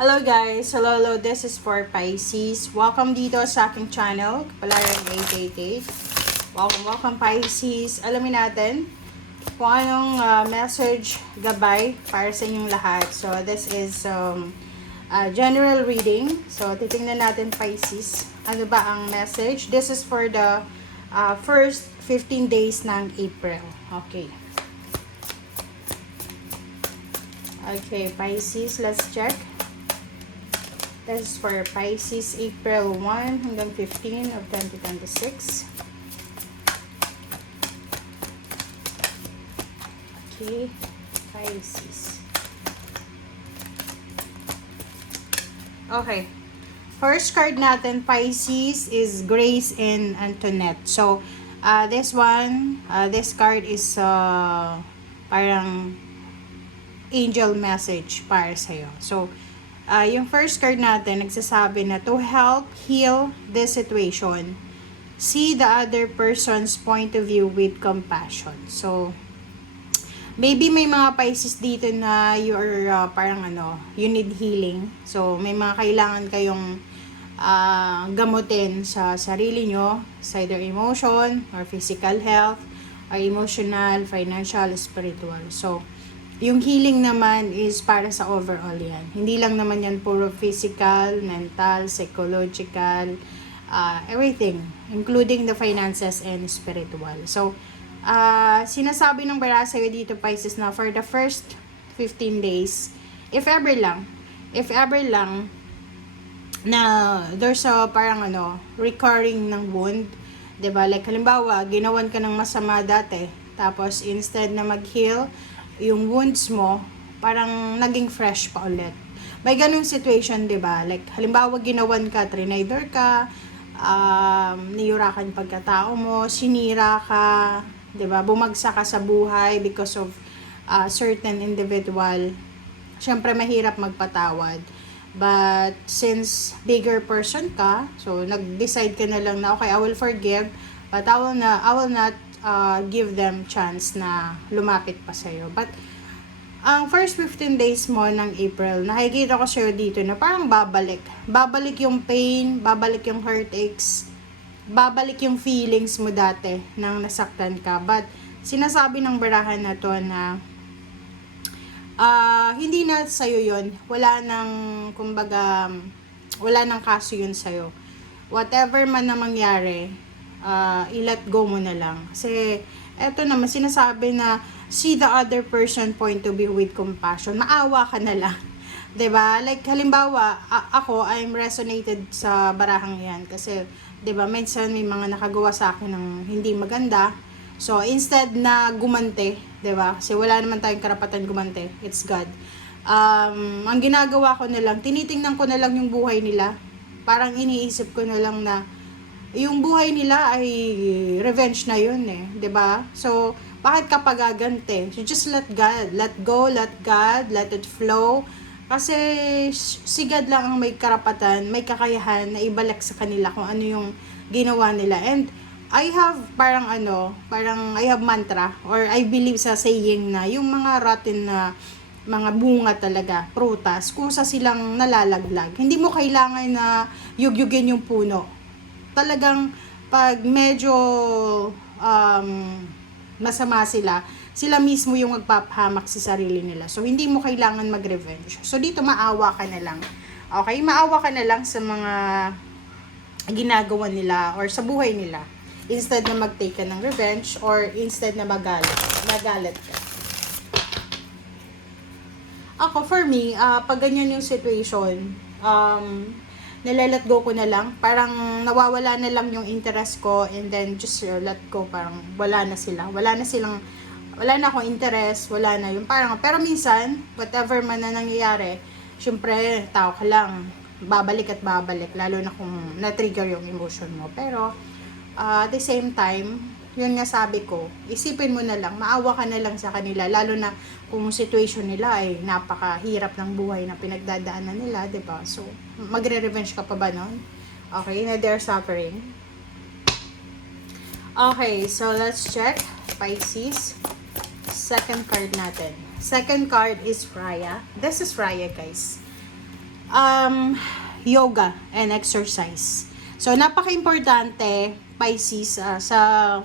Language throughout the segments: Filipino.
Hello guys! Hello, this is for Pisces. Welcome dito sa aking channel, Kapalaran 888. Welcome Pisces. Alamin natin kung anong message gabay para sa inyong lahat. So this is general reading. So titingnan natin Pisces. Ano ba ang message? This is for the first 15 days ng April. Okay. Okay, Pisces, let's check. This is for Pisces, April 1 hanggang 15 of 2026. Okay, Pisces. Okay. First card natin, Pisces, is Grace and Antoinette. So, this card is parang angel message para sa'yo. So, yung first card natin, nagsasabi na to help heal this situation, see the other person's point of view with compassion. So, maybe may mga Pisces dito na you're you need healing. So, may mga kailangan kayong gamutin sa sarili nyo, sa either emotion or physical health, or emotional, financial, spiritual. So, yung healing naman is para sa overall yan. Hindi lang naman yan puro physical, mental, psychological, everything. Including the finances and spiritual. So, sinasabi ng bara sa'yo dito, Pisces, na for the first 15 days, if ever lang, na there's a recurring ng wound. Diba? Like, halimbawa, ginawan ka ng masama dati, tapos instead na mag-heal, yung wounds mo, parang naging fresh pa ulit. May ganung situation, di ba? Like, halimbawa, ginawan ka, trinayder ka, niyurakan pagkatao mo, sinira ka, di ba? Bumagsak ka sa buhay because of certain individual. Siyempre, mahirap magpatawad. But, since bigger person ka, so, nag-decide ka na lang na, okay, I will forgive, but I will not give them chance na lumapit pa sa'yo. But, ang first 15 days mo ng April, nakikita ko sa'yo dito na parang babalik. Babalik yung pain, babalik yung heartaches, babalik yung feelings mo dati nang nasaktan ka. But, sinasabi ng barahan na to na hindi na sa'yo yun. Wala nang kaso yun sa'yo. Whatever man na mangyari, i-let go mo na lang. Kasi, eto naman, sinasabi na, see the other person point to be with compassion. Maawa ka na lang. 'Di ba? Like, halimbawa, ako, I'm resonated sa barahang yan. Kasi, 'di ba, minsan may mga nakagawa sa akin ng hindi maganda. So, instead na gumante, 'di ba? Kasi wala naman tayong karapatan gumante. It's God. Ang ginagawa ko na lang, tinitingnan ko na lang yung buhay nila. Parang iniisip ko na lang na, yung buhay nila ay revenge na yun eh, 'di ba? So, bakit ka pagaganti? So, just let God, let go, let God, let it flow. Kasi si God lang ang may karapatan, may kakayahan na ibalik sa kanila kung ano yung ginawa nila. And I have I have mantra, or I believe sa saying na yung mga rotten na mga bunga talaga, prutas, kusa silang nalalaglag. Hindi mo kailangan na yugyugin yung puno. Talagang pag medyo masama sila mismo yung magpapahamak sa sarili nila. So, hindi mo kailangan mag-revenge. So, dito maawa ka na lang. Okay? Maawa ka na lang sa mga ginagawa nila or sa buhay nila. Instead na mag-take ka ng revenge or instead na magalit ka. Ako, for me, pag ganyan yung situation, nilalet go ko na lang. Parang nawawala na lang yung interest ko and then just let go. Parang wala na akong interest, wala na yung parang, pero minsan, whatever man na nangyayari, syempre, tao ka lang, babalik at babalik, lalo na kung na-trigger yung emotion mo. Pero, at the same time, yun nga sabi ko, isipin mo na lang, maawa ka na lang sa kanila, lalo na kung situation nila ay napakahirap ng buhay na pinagdadaanan nila, diba? So, magre-revenge ka pa ba nun? Okay, na they're suffering. Okay, so let's check, Pisces. Second card natin. Second card is Raya. This is Raya, guys. um, yoga and exercise. So, napaka-importante, Pisces, sa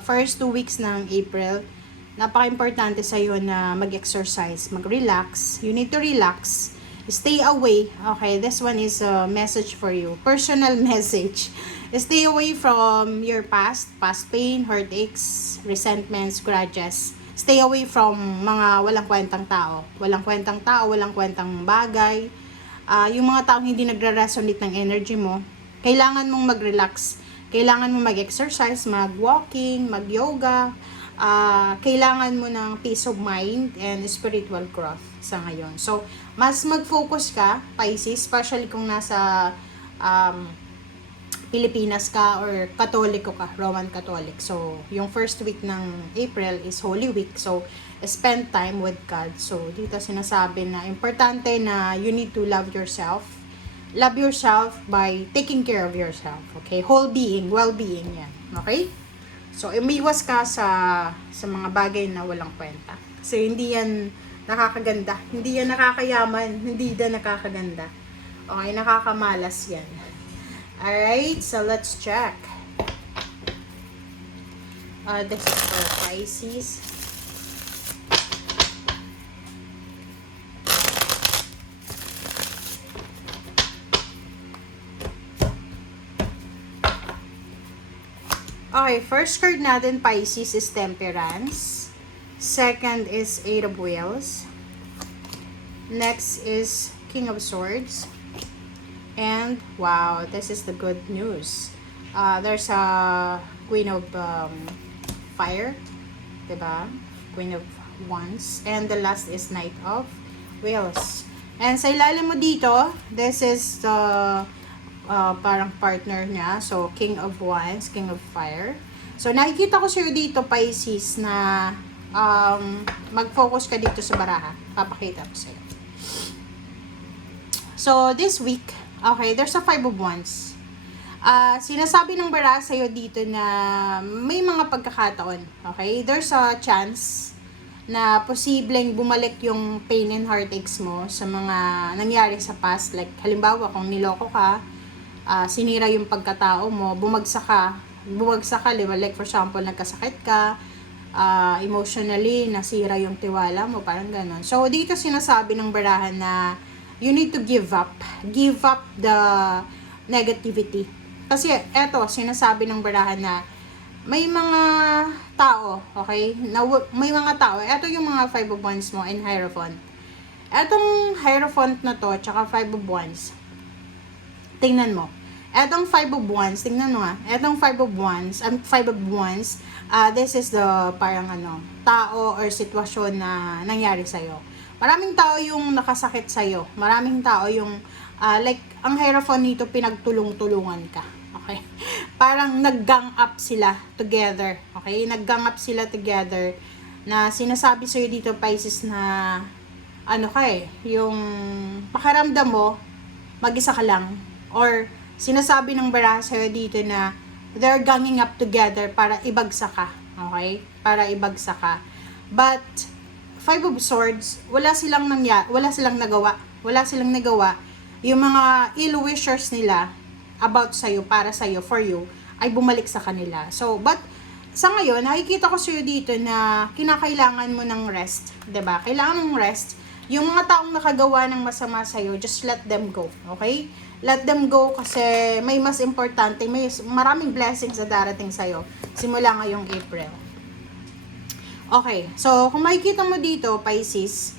first 2 weeks ng April, napaka-importante sa'yo na mag-exercise, mag-relax. You need to relax. Stay away. Okay, this one is a message for you. Personal message. Stay away from your past pain, heartaches, resentments, grudges. Stay away from mga walang kwentang tao. Walang kwentang tao, walang kwentang bagay. Yung mga taong hindi nagre-resonate ng energy mo, kailangan mong mag-relax. Kailangan mo mag-exercise, mag-walking, mag-yoga. Kailangan mo ng peace of mind and spiritual growth sa ngayon. So, mas mag-focus ka, Pisces, especially kung nasa Pilipinas ka or Katoliko ka, Roman Catholic. So, yung first week ng April is Holy Week. So, spend time with God. So, dito sinasabi na importante na you need to love yourself. Love yourself by taking care of yourself. Okay? Whole being, well-being yan. Okay? So, umiwas ka sa mga bagay na walang kwenta. Kasi hindi yan nakakaganda. Hindi yan nakakayaman. Hindi yan nakakaganda. Okay? Nakakamalas yan. Alright, so let's check. This is for Pisces. Okay, first card natin, Pisces, is Temperance. Second is Eight of Wheels. Next is King of Swords. And, wow, this is the good news. There's a Queen of Fire. Diba? Queen of Wands. And the last is Knight of Wheels. And sa ilalim mo dito, this is the parang partner niya. So, King of Wands, King of Fire. So, nakikita ko sa'yo dito, Pisces, na mag-focus ka dito sa baraha. Papakita ko sa'yo. So, this week, okay, there's a Five of Wands. Sinasabi ng baraha sa'yo dito na may mga pagkakataon. Okay? There's a chance na posibleng bumalik yung pain and heartaches mo sa mga nangyari sa past. Like, halimbawa, kung niloko ka, sinira yung pagkatao mo, bumagsak ka, like for example, nagkasakit ka, emotionally, nasira yung tiwala mo, parang ganon. So, dito sinasabi ng barahan na you need to give up the negativity. Kasi, eto, sinasabi ng barahan na may mga tao, okay, may mga tao, eto yung mga Five of Wands mo and Hierophant. Etong Hierophant na to, tsaka Five of Wands, tingnan mo. Etong Five of Wands, tingnan mo nga. Etong Five of Wands, this is the parang tao or sitwasyon na nangyari sa'yo. Maraming tao yung nakasakit sa'yo. Maraming tao yung, like, ang Hierophant nito, pinagtulong-tulungan ka. Okay? Parang nag-gang up sila together. Okay? Nag-gang up sila together na sinasabi sa'yo dito, Pisces, na yung pakiramdam mo, mag-isa ka lang. Or, sinasabi ng baraha sa'yo dito na they're ganging up together para ibagsak ka. Okay? Para ibagsak ka. But, Five of Swords, wala silang nagawa. Yung mga ill-wishers nila about sa'yo, para sa'yo, for you, ay bumalik sa kanila. So, but, sa ngayon, nakikita ko sa'yo dito na kinakailangan mo ng rest. 'Di ba? Kailangan ng rest. Yung mga taong nakagawa ng masama sa'yo, just let them go. Okay? Let them go kasi may mas importante, may maraming blessings na darating sa'yo simula ngayong April. Okay, so kung makikita mo dito, Pisces,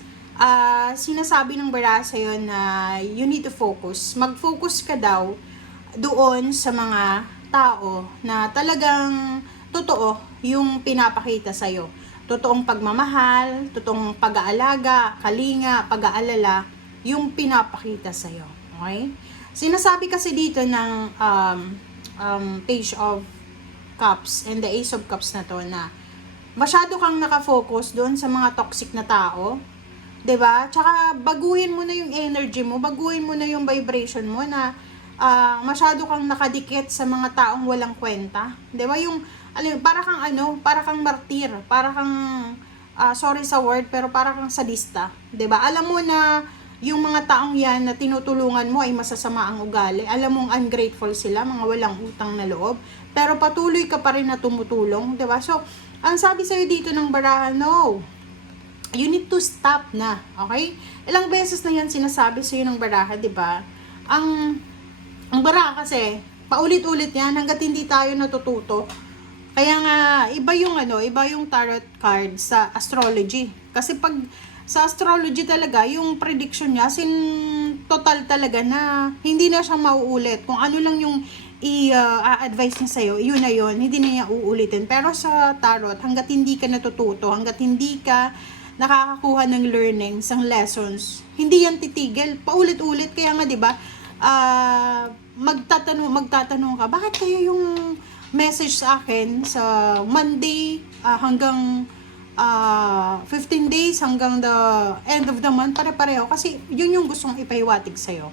sinasabi ng baraha sa'yo na you need to focus. Mag-focus ka daw doon sa mga tao na talagang totoo yung pinapakita sa'yo. Totoong pagmamahal, totoong pag-aalaga, kalinga, pag-aalala, yung pinapakita sa'yo. Okay? Sinasabi kasi dito ng Page of Cups and the Ace of Cups na to na masyado kang nakafocus doon sa mga toxic na tao. 'Di ba? Tsaka baguhin mo na yung energy mo, baguhin mo na yung vibration mo na masyado kang nakadikit sa mga taong walang kwenta. 'Di ba? Yung para kang martir, para kang sorry sa word pero para kang sadista. 'Di ba? Alam mo na yung mga taong yan na tinutulungan mo ay masasama ang ugali. Alam mong ungrateful sila, mga walang utang na loob. Pero patuloy ka pa rin na tumutulong, 'di ba? So, ang sabi sa'yo dito ng baraha, no. You need to stop na, okay? Ilang beses na yan sinasabi sa'yo ng baraha, 'di ba? Ang baraha kasi, paulit-ulit yan hangga't hindi tayo natututo. Kaya nga, iba yung tarot card sa astrology. Kasi pag sa astrology talaga, yung prediction niya, total talaga na hindi na siya mauulit. Kung ano lang yung i-advise niya sa'yo, yun na yun, hindi na niya uulitin. Pero sa tarot, hanggat hindi ka natututo, hanggat hindi ka nakakakuha ng learnings, ng lessons, hindi yan titigil. Paulit-ulit, kaya nga, di ba, magtatanong ka, bakit kaya yung message sa akin sa Monday hanggang 15 days hanggang the end of the month pare-pareho, kasi yun yung gustong ipahiwatig sa'yo.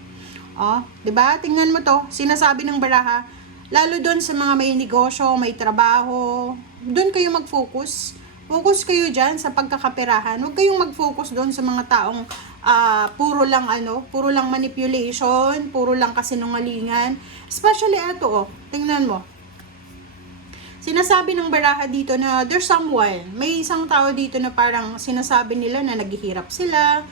'Di ba? Tingnan mo to, sinasabi ng baraha, lalo doon sa mga may negosyo, may trabaho, doon kayo mag-focus. Focus kayo dyan sa pagkakaperahan. Huwag kayong mag-focus doon sa mga taong puro lang manipulation, puro lang kasinungalingan. Especially ito, tingnan mo. Sinasabi ng baraha dito na there's someone, may isang tao dito na parang sinasabi nila na naghihirap sila,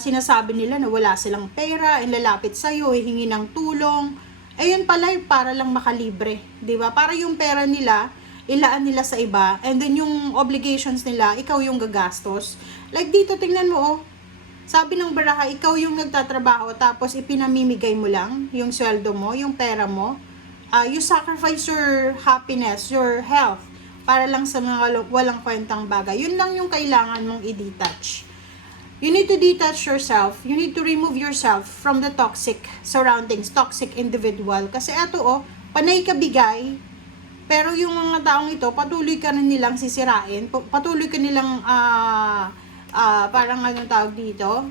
sinasabi nila na wala silang pera, ilalapit sa'yo, hihingi ng tulong. Ayun pala, para lang makalibre, di ba? Para yung pera nila, ilaan nila sa iba, and then yung obligations nila, ikaw yung gagastos. Like dito, tingnan mo, sabi ng baraha, ikaw yung nagtatrabaho, tapos ipinamimigay mo lang yung sweldo mo, yung pera mo. You sacrifice your happiness, your health, para lang sa mga walang kwentang bagay. Yun lang yung kailangan mong i-detach. You need to detach yourself. You need to remove yourself from the toxic surroundings, toxic individual. Kasi eto, panay ka bigay, pero yung mga taong ito, patuloy ka rin nilang sisirain, patuloy ka nilang, parang anong tawag dito?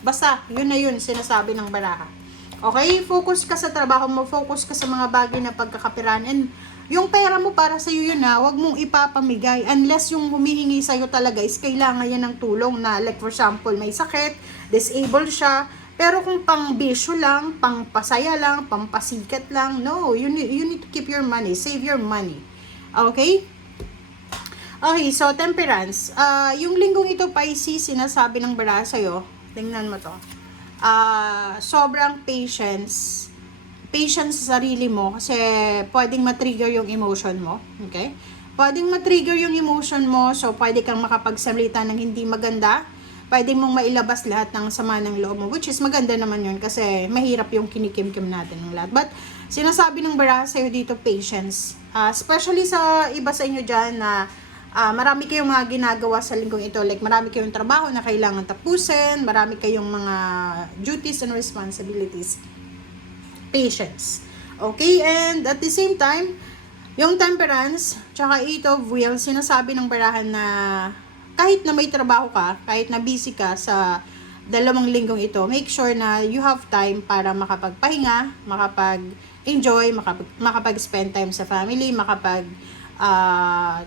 Basta, yun na yun, sinasabi ng baraha. Okay, focus ka sa trabaho mo, focus ka sa mga bagay na pagkakapiran, and yung pera mo para sa iyo yun, wag mong ipapamigay unless yung humihingi sa iyo talaga is kailangan yan ng tulong, na like for example, may sakit, disabled siya, pero kung pang bisyo lang, pang pasaya lang, pang pasikat lang, no, you need to keep your money, save your money. Okay? Okay, so temperance. Yung linggong ito, Pisces, sinasabi ng baraha sa iyo, tingnan mo to. Sobrang patience sa sarili mo, kasi pwedeng matrigger yung emotion mo, okay? Pwedeng matrigger yung emotion mo, so pwede kang makapagsalita ng hindi maganda, pwede mong mailabas lahat ng sama ng loob mo, which is maganda naman yun, kasi mahirap yung kinikimkim natin ng lahat. But sinasabi ng baraha sa'yo dito, patience, especially sa iba sa inyo dyan na marami kayong mga ginagawa sa linggong ito, like marami kayong trabaho na kailangan tapusin, marami kayong mga duties and responsibilities. Patience. Okay, and at the same time, yung temperance, tsaka 8 of wheels, sinasabi ng barahan na kahit na may trabaho ka, kahit na busy ka sa dalawang linggong ito, make sure na you have time para makapagpahinga, makapag-enjoy, makapag-spend time sa family,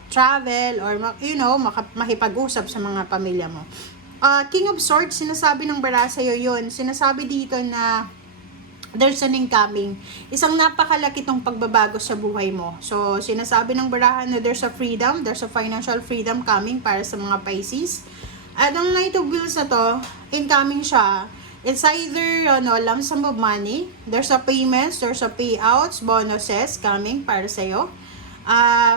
travel, or makipag-usap sa mga pamilya mo. King of Swords, sinasabi ng baraha sa'yo yun. Sinasabi dito na there's an incoming. Isang napakalaki tong pagbabago sa buhay mo. So, sinasabi ng baraha na there's a freedom, there's a financial freedom coming para sa mga Pisces. At ang Knight of Wheels na to, incoming siya. It's either lump sum of money, there's a payments, there's a payouts, bonuses coming para sa'yo.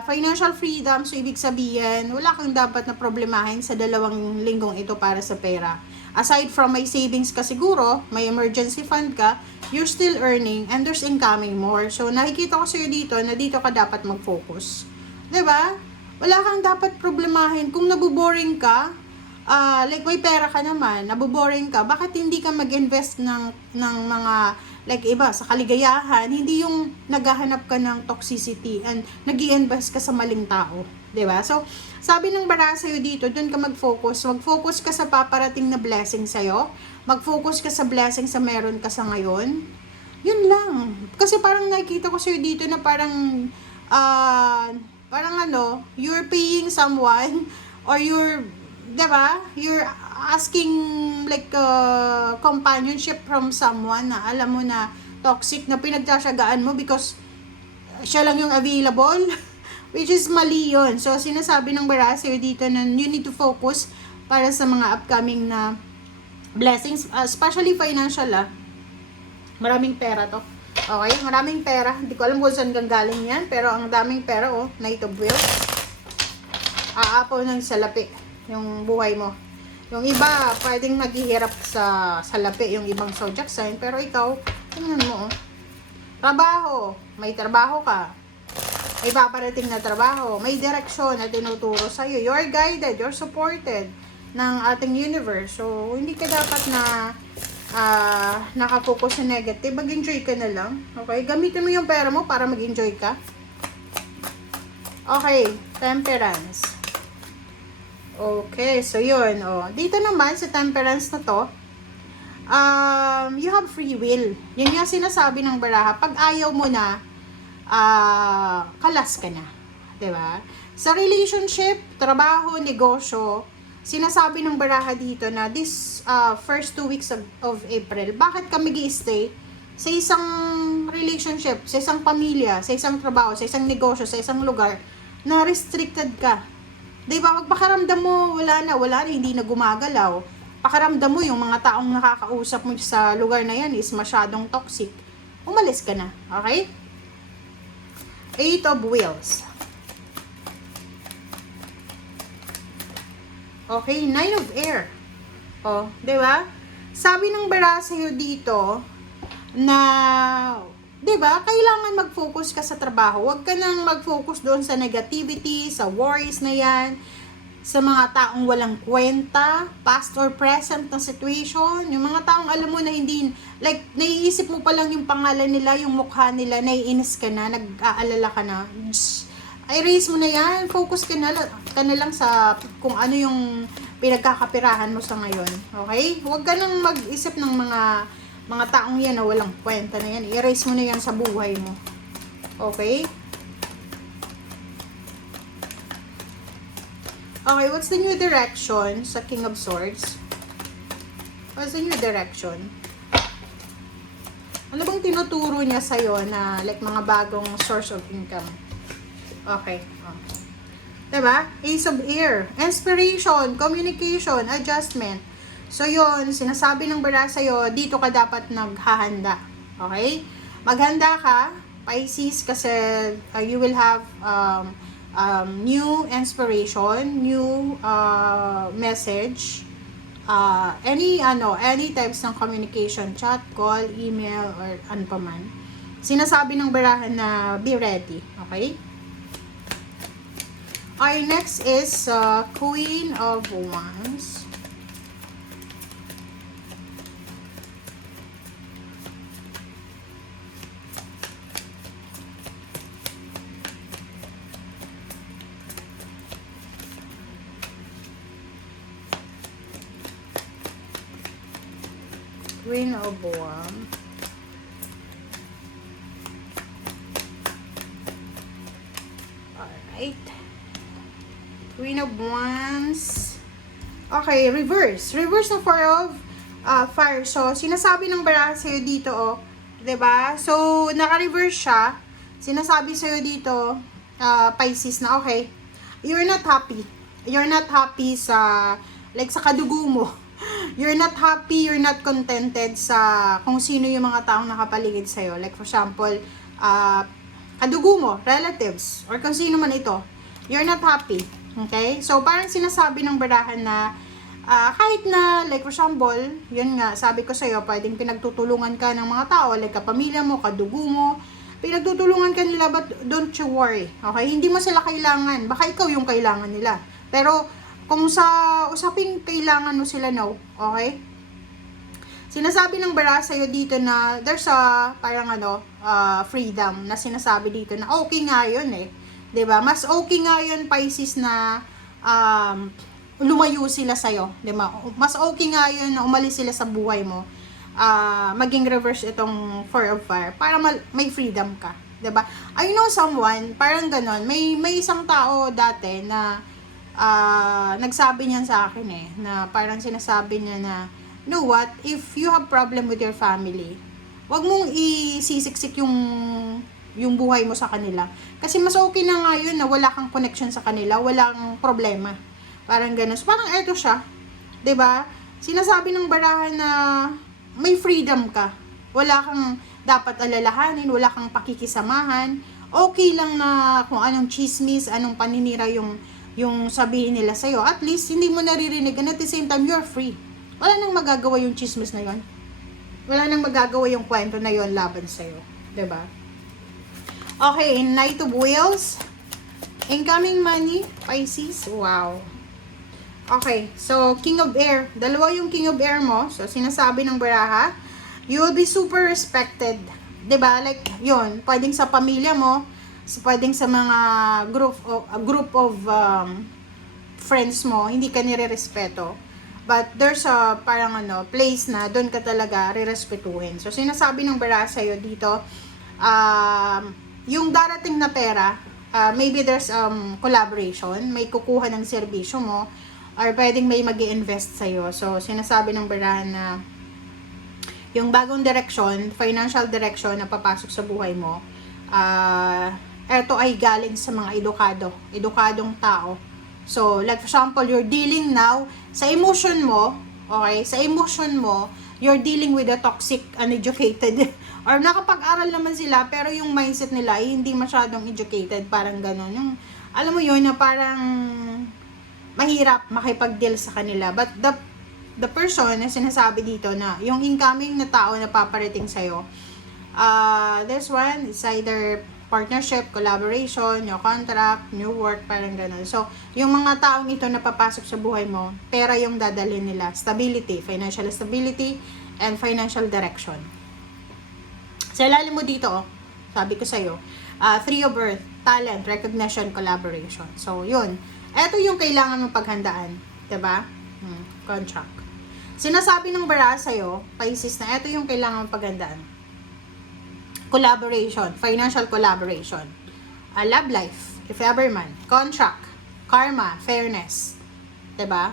Financial freedom, so ibig sabihin, wala kang dapat na problemahin sa dalawang linggong ito para sa pera. Aside from may savings ka siguro, may emergency fund ka, you're still earning and there's incoming more. So nakikita ko sa'yo dito na dito ka dapat mag-focus. 'Di ba? Wala kang dapat problemahin. Kung nabuboring ka, like may pera ka naman, nabuboring ka, bakit hindi ka mag-invest ng mga like iba sa kaligayahan, hindi yung naghahanap ka ng toxicity and nag-i-invest ka sa maling tao, 'di ba? So, sabi ng baraha sa'yo dito, doon ka mag-focus. Mag-focus ka sa paparating na blessing sa'yo. Mag-focus ka sa blessing sa meron ka sa ngayon. Yun lang. Kasi parang nakikita ko sa'yo dito na parang you're paying someone or you're, 'di ba? You're asking like companionship from someone na alam mo na toxic, na pinagtsatsagaan mo because siya lang yung available, which is mali yun. So, sinasabi ng Baraha sa'yo dito na you need to focus para sa mga upcoming na blessings, especially financial Maraming pera to. Okay, maraming pera. Hindi ko alam kung saan galing yan, pero ang daming pera, Knight of Wheels. Aapaw ng salapi yung buhay mo. Yung iba, pwedeng naghihirap sa salapi, yung ibang zodiac sign, pero ikaw, tingnan mo, trabaho, may trabaho ka. May paparating na trabaho, may direksyon na tinuturo sa'yo. You're guided, you're supported ng ating universe. So, hindi ka dapat na nakapokus sa negative. Mag-enjoy ka na lang. Okay? Gamitin mo yung pera mo para mag-enjoy ka. Okay. Temperance. Okay. So, yun. Dito naman, sa temperance na to, you have free will. Yun yung sinasabi ng Baraha. Pag ayaw mo na, kalas ka na. Diba? Sa relationship, trabaho, negosyo, sinasabi ng Baraha dito na this first 2 weeks of April, bakit ka mag-i-stay sa isang relationship, sa isang pamilya, sa isang trabaho, sa isang negosyo, sa isang lugar na restricted ka? Diba? Magpakaramdam mo, wala na, hindi na gumagalaw. Pakaramdam mo yung mga taong nakakausap mo sa lugar na yan is masyadong toxic. Umalis ka na. Okay? 8 of Wheels. Okay, 9 of Air. Di ba? Sabi ng Baraha sa'yo dito na, di ba, kailangan mag-focus ka sa trabaho. Huwag ka nang mag-focus doon sa negativity, sa worries na yan, sa mga taong walang kwenta, past or present na situation, yung mga taong alam mo na hindi, like, naiisip mo pa lang yung pangalan nila, yung mukha nila, naiinis ka na, nag-aalala ka na, erase mo na yan, focus ka na lang sa kung ano yung pinagkakapirahan mo sa ngayon, okay? Huwag ka nang mag-isip ng mga taong yan na walang kwenta na yan, erase mo na yan sa buhay mo, okay? Okay, what's the new direction sa King of Swords? What's the new direction? Ano bang tinuturo niya sa'yo na like mga bagong source of income? Okay. Diba? Ace of Air. Inspiration, communication, adjustment. So, yun, sinasabi ng Baraha sa'yo, dito ka dapat naghahanda. Okay? Maghanda ka, Pisces, kasi you will have new inspiration, new message, any types ng communication, chat, call, email, or ano pa man. Sinasabi ng Baraha na be ready. Okay? Our next is Queen of Wands. Queen of Wands. Alright. Queen of Wands. Okay, reverse. Reverse ng Four of Fire. So, sinasabi ng Baraha sa'yo dito, diba? So, naka-reverse siya. Sinasabi sa'yo dito, Pisces, na okay, you're not happy. You're not happy sa, like, sa kadugo mo. You're not happy, you're not contented sa kung sino yung mga taong nakapaligid sa'yo. Like, for example, kadugo mo, relatives, or kung sino man ito. You're not happy. Okay? So, parang sinasabi ng Baraha na kahit na, like for example, yun nga, sabi ko sa'yo, pwedeng pinagtutulungan ka ng mga tao, like kapamilya mo, kadugo mo, pinagtutulungan ka nila, but don't you worry. Okay? Hindi mo sila kailangan. Baka ikaw yung kailangan nila. Pero, kung sa usaping kailangan mo sila, no. Okay? Sinasabi ng Baraha sa'yo dito na there's parang freedom na sinasabi dito na okay nga yun eh. 'Di ba? Mas okay nga yun, Pisces, na lumayo sila sa'yo. 'Di ba? Mas okay nga yun na umalis sila sa buhay mo. Maging reverse itong Four of Fire para may freedom ka. 'Di ba? I know someone, parang ganon. May isang tao dati na nagsabi niyan sa akin na parang sinasabi niya na, you know what, if you have problem with your family, wag mong isisiksik yung buhay mo sa kanila. Kasi mas okay na nga yun na wala kang connection sa kanila, walang problema. Parang ganun. So, parang eto siya. 'Di ba? Sinasabi ng barahan na may freedom ka. Wala kang dapat alalahanin, wala kang pakikisamahan. Okay lang na kung anong chismis, anong paninira yung sabihin nila sa'yo. At least, hindi mo naririnig. And at the same time, you're free. Wala nang magagawa yung chismis na yon. Wala nang magagawa yung kwento na yon laban sa'yo. 'Di ba? Okay, Knight of Wheels. Incoming money, Pisces. Wow. Okay, so King of Air. Dalawa yung King of Air mo. So, sinasabi ng baraha, you will be super respected. 'Di ba? Like, yun. Pwedeng sa pamilya mo, pwedeng sa mga group of friends mo, hindi ka nire-respeto. But there's a parang place na doon ka talaga rirespetuhin. So, sinasabi ng baraha sa'yo dito, yung darating na pera, maybe there's collaboration, may kukuha ng serbisyo mo, or pwedeng may mag-i-invest sa'yo. So, sinasabi ng barahan na yung bagong direction, financial direction na papasok sa buhay mo, eto ay galing sa mga edukadong tao. So, like for example, you're dealing now sa emotion mo, okay? Sa emotion mo, you're dealing with a toxic, uneducated, or nakapag-aral naman sila, pero yung mindset nila ay hindi masyadong educated, parang gano'n. Yung, alam mo yun, na parang mahirap makipag-deal sa kanila. But the person na sinasabi dito na yung incoming na tao na paparating sa'yo, this one is either partnership, collaboration, new contract, new work, parang ganun. So, yung mga taong ito na papasok sa buhay mo, pera yung dadalhin nila. Stability, financial stability, and financial direction. Sa ilalim mo dito, sabi ko sa'yo, Three of Earth, talent, recognition, collaboration. So, yun. Ito yung kailangan mong paghandaan. Diba? Contract. Sinasabi ng baraha sa'yo, Pisces, na ito yung kailangan mong paghandaan. Collaboration, financial collaboration. Love life, if ever man. Contract, karma, fairness. Diba?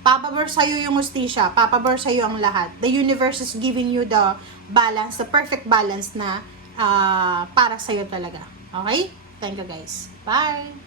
Papabor sa'yo yung hustisya, papabor sa'yo ang lahat. The universe is giving you the balance, the perfect balance na para sa'yo talaga. Okay? Thank you guys. Bye!